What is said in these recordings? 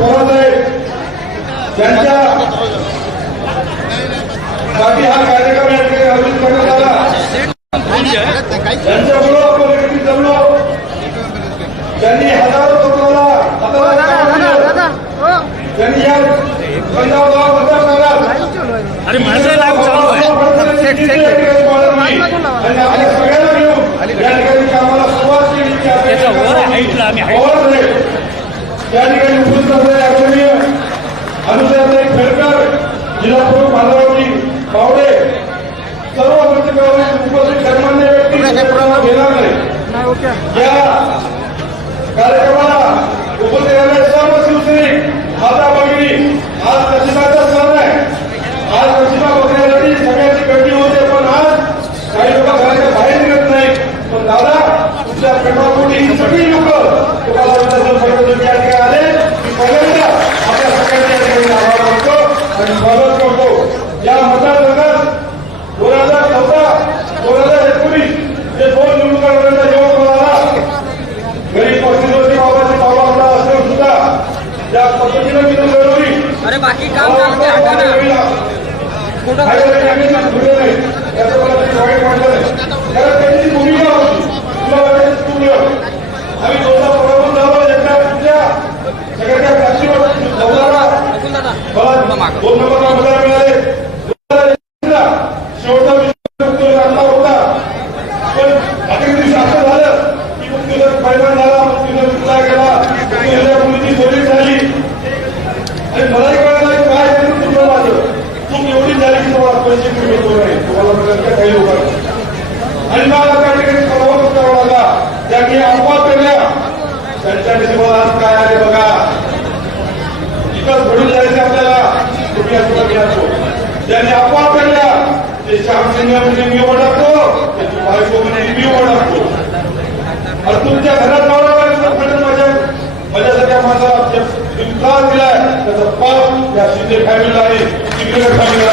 थोरात आहेत त्यांच्या साठी हा कार्यक्रम या ठिकाणी आयोजित करण्यात आला त्यांच्यामुळं आपण व्यक्ती जमलो त्यांनी हजारो तत्वाला हाताला त्यांनी या पंजाब गाव मतदारसंघात अरे माझं लाईव्ह चालू आहे आणि आपल्या सगळ्यांना घेऊन या ठिकाणी कामाला सुरुवात केली ती अपेक्षा त्याच्या वर आहे, हाईटला आम्ही हाईट. वर आहे. त्या ठिकाणी उपस्थित असलेले आदरणीय अनुसयाताई खेडकर जिल्हा प्रमुख भालावटी पावडे सर्व मंत्रिमंडळातील उपस्थित सन्मान्य व्यक्ती सर्वांना घेणार नाही या कार्यक्रमाला उपस्थित सर्व शिवसैनिक माता भगिनी आज नशिबाचा सण आहे आज नशिबा बघण्यासाठी सगळ्यांची गर्दी होते पण आज काही लोक घराच्या बाहेर निघत नाही पण दादा तुमच्या प्रेमापोटी ही सगळी लोक तुम्हाला विधानसभा सभेतून या ठिकाणी आले मी पहिल्यांदा आपल्या सगळ्यांच्या ठिकाणी आभार मानतो आणि स्वागत करतो या मतदारसंघात दोन हजार चौदा दोन हजार एकोणीस जे दोन निवडणुकांपर्यंत योग मिळाला गरीब पस्तीस वर्षी बाबाची बाबा असून सुद्धा या पद्धतीनं मी लढवली अरे बाकी काम झालं ते हटा ना फोटो त्याची भूमिका होती आम्ही दोनदा पराभूत झालो एकदा सगळ्याच्या साक्षीवर दोन नंबर आमदार मिळाले. शेवटचा होता. पण झालं की झाला मुक्तीवर विचार केला. मुक्तीच्या मुलीची बोली झाली. आणि मलाही कळलं काय त्यांनी माझं एवढी झाली की तुम्हाला पैसे मिळतो नाही. तुम्हाला काही लोकांना आणि मला त्या ठिकाणी प्रभाव करावा लागला त्यांनी अफवा केल्या त्यांच्या नशिबाला काय आहे बघा. इथं घडून जायचं आपल्याला. तुम्ही असं मी असतो त्यांनी अफवा केल्या ते श्याम सिंग म्हणजे मी ओळखतो. त्याची बायको म्हणजे मी ओळखतो. आणि तुमच्या घरात जाऊन माझ्या माझ्यासारख्या माझा त्रास दिलाय. त्याचा पाप या शिंदे फॅमिलीला आहे. तिकडे फॅमिलीला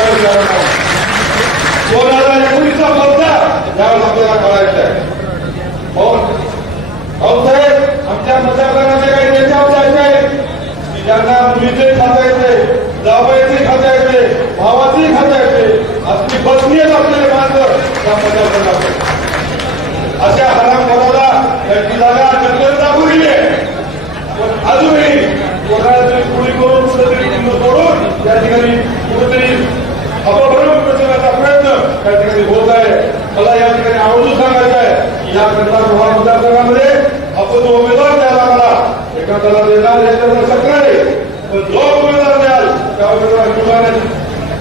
दोन हजार एकोणीसचा मुद्दा यावेळेस आपल्याला कळायचा आहे हो भाऊसाहेब आमच्या मतदारसंघाचे काही नेते जायचे आहेत की ज्यांना मुलीचे खाता येते जावयाचे खाता येते भावाचे खाता येते. आपली बसली आहेत आपल्याला माणसं त्या मतदारसंघात अशा हरामखोराला त्यांची जागा जंगल दाखवली आहे पण अजूनही कोणाची कुणी करून कुठेतरी कुंभ करून त्या ठिकाणी कुठेतरी अपभ्रम करण्याचा प्रयत्न त्या ठिकाणी होत आहे मला या ठिकाणी आवर्जून सांगायचं आहे की या मतदारसभा मतदारसंघामध्ये आपण जो उमेदवार द्याल आम्हाला एखाद्याला देणार याच्यावर सक्रिय आहे पण जो उमेदवार द्याल त्या उमेदवार निवडण्याची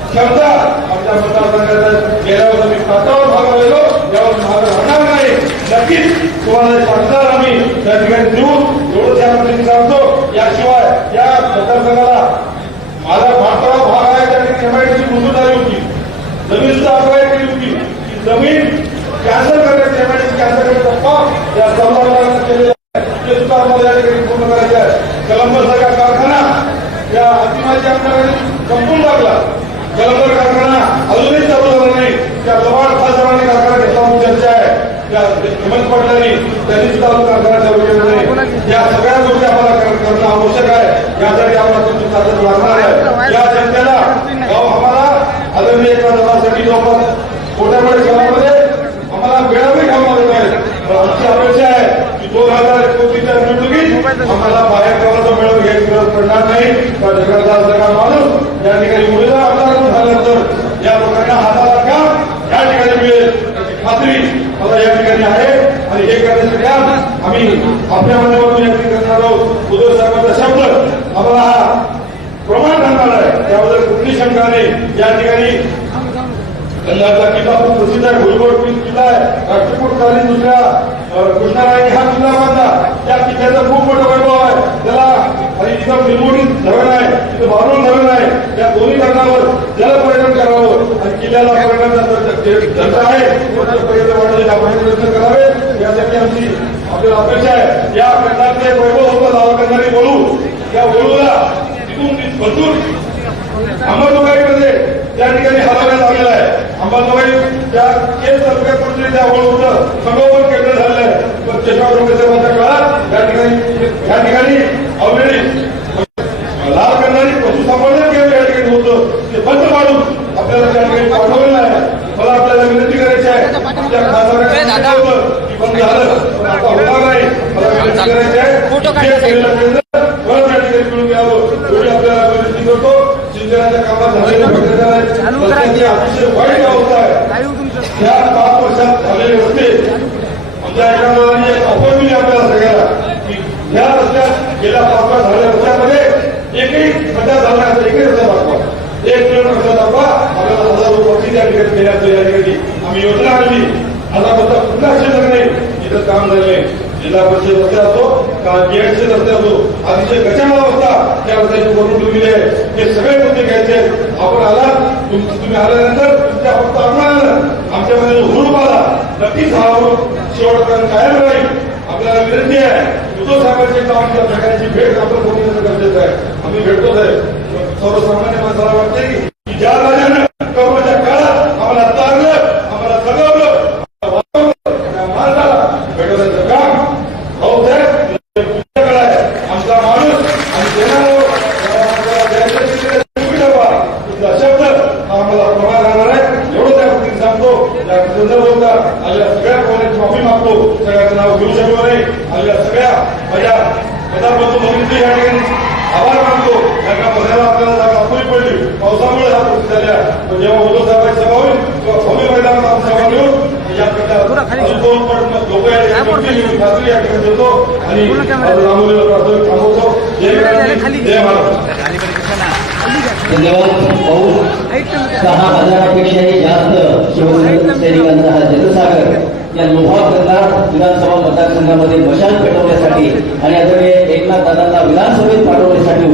क्षमता. आमच्या मतदारसंघाचा गेल्या वर्षी मी पात्रावर भागवलेलो यावर भाग राहणार नाही. नक्कीच तुम्हाला सांगणार आम्ही त्या ठिकाणी देऊ एवढं त्यामध्ये सांगतो याशिवाय या मतदारसंघाला माझा भागतळा भाग आहे त्या ठिकाणी एमआयडीची मंजूर झाली होती जमीन सुद्धा अप्लाय केली होती ती जमीन कॅन्सल करण्याची एमआयडीची कॅन्सल करण्याचा पाप या सर्वांना केलेला आहे ते सुद्धा आम्हाला या ठिकाणी पूर्ण कलंबर सारखा कारखाना या अतिमाची आमदारांनी संपून लागला कलंबर कारखाना अजूनही चालू झाला नाही. त्या लवाड खासदारांनी कारखाना घेतला म्हणून चर्चा आहे. त्या हेमंत पाटलांनी त्यांनी सुद्धा कारखाना चालू केला नाही. या सगळ्या गोष्टी आम्हाला करणं आवश्यक आहे. यासाठी आम्हाला तुमची ताकद लागणार आहे. या जनतेला आम्हाला आदरणीय एका जणासाठी जवळपास मोठ्या मोठ्या शहरामध्ये आम्हाला वेळाही घालणार नाही पण आमची अपेक्षा आहे हजार एकोणतीसच्या निवडणुकीत आम्हाला बाहेर गावाचा मिळवून घ्यायची गरज पडणार नाही. का जगाचा असं का माणूस या ठिकाणी मुलीचा आमदार झाल्यानंतर या लोकांना हाताला काम या ठिकाणी मिळेल. याची खात्री मला या ठिकाणी आहे. आणि हे करण्यासाठी आज आम्ही आपल्या माध्यमातून या ठिकाणी करणार आहोत. उद्धव साहेबांचा शब्द आम्हाला हा प्रमाण करणार आहे. त्याबद्दल कुठली शंका नाही. या ठिकाणी गंगाचा किल्ला खूप प्रसिद्ध आहे. भुजबळ किल्ला आहे. राष्ट्रकूटकालीन दुसऱ्या अं, हा जिल्हा बांधला त्या किल्ल्याचा खूप मोठा वैभव आहे. त्याला आणि तिथं निरमोडी धरण आहे. तिथं बारून धरण आहे. या दोन्ही धरणावर जलपर्यटन करावं. आणि किल्ल्याला पर्यटनाचा धंदा आहे पर्यटन वाढवण्याचे आपण प्रयत्न करावे यासाठी आमची आपल्याला अपेक्षा आहे. या प्रकारचे वैभव होतं दावा करणारी वळू या वळूला तिथून बसून अंबाजोगाईमध्ये त्या ठिकाणी हलवण्यात आलेला आहे. अंबाजोगाई त्या केस तालुक्यात कुठेतरी त्या होतं संगोपन केंद्र झालेलं आहे पण चेशवासाहेबांच्या काळात या ठिकाणी या ठिकाणी ऑलरेडी लाभ करणारी पशुसंवर्धन केंद्र या ठिकाणी होतं. ते बंद पाडून आपल्याला त्या ठिकाणी पाठवलेलं आहे. मला आपल्याला विनंती करायची आहे त्या खासदारांनी बंद झालं. आता होणार नाही. मला विनंती करायची आहे परत या ठिकाणी मिळून यावं. एवढी आपल्याला विनंती करतो. सिंचनाच्या कामात झालेले भ्रष्टाचार अतिशय वाईट अवस्था आहे या पाच वर्षात झालेले होते आमच्या एका मुलांनी एक आपल्याला सगळ्याला की या रस्त्यात गेल्या पाच वर्ष झाल्या रस्त्यामध्ये एकही खड्डा झाला एकही रस्ता दाखवा एक किलोमीटर रस्ता दाखवा आपल्याला हजार रुपये त्या ठिकाणी देण्याचं या ठिकाणी आम्ही योजना आणली. आता फक्त पुन्हा शिल्लक नाही इथं काम झाले जिल्हा परिषद रस्ते असो का बीएडचे रस्ते असो अतिशय गचाळ अवस्था त्या रस्त्याची करून ठेवलेली आहे हे सगळे मुद्दे घ्यायचे. आपण आला तुम्ही आल्यानंतर तुमच्या फक्त आम्हाला आमच्यामध्ये हुरूप आला नक्कीच हा शेवटपर्यंत कायम राहील. आपल्याला विनंती आहे उद्धव साहेबांची काम आमच्या सगळ्यांची भेट आपण करून गरजेचं आहे आम्ही भेटतोच आहे. सर्वसामान्य माणसाला वाटते की ज्या राजानं कर्माच्या काळात आम्हाला तारलं आम्हाला सगवलं वाचवलं, त्या माणसाला भेटवण्याचं काम भाऊसाहेब तुमच्याकडे आहे आमचा माणूस आणि देणारा त्याला आपल्याला द्यायचं तिथे तुम्ही ठरवा. तुमचा शब्द हा आम्हाला प्रमाण राहणार आहे एवढं त्या गोष्टी सांगतो या संदर्भात आलेल्या सगळ्या कोणाची माफी मागतो सगळ्यांचं नाव घेऊ शकलो नाही आलेल्या सगळ्या माझ्या पदाबद्दल मोदींचे या ठिकाणी आभार मानतो त्यांना बघायला आपल्याला जागा अपुरी पडली पावसामुळे हा गोष्टी झाल्या पण जेव्हा उद्धव साहेबांची सभा होईल तेव्हा भव्य मैदानात सभा घेऊन या देतो आणि थांबवतो सहा हजारापेक्षाही जास्त शिवसैनिकांचा हा जनसागर या लोहारला विधानसभा मतदारसंघामध्ये मशाल पेटवण्यासाठी आणि आदरणीय एकनाथ दादांना विधानसभेत पाठवण्यासाठी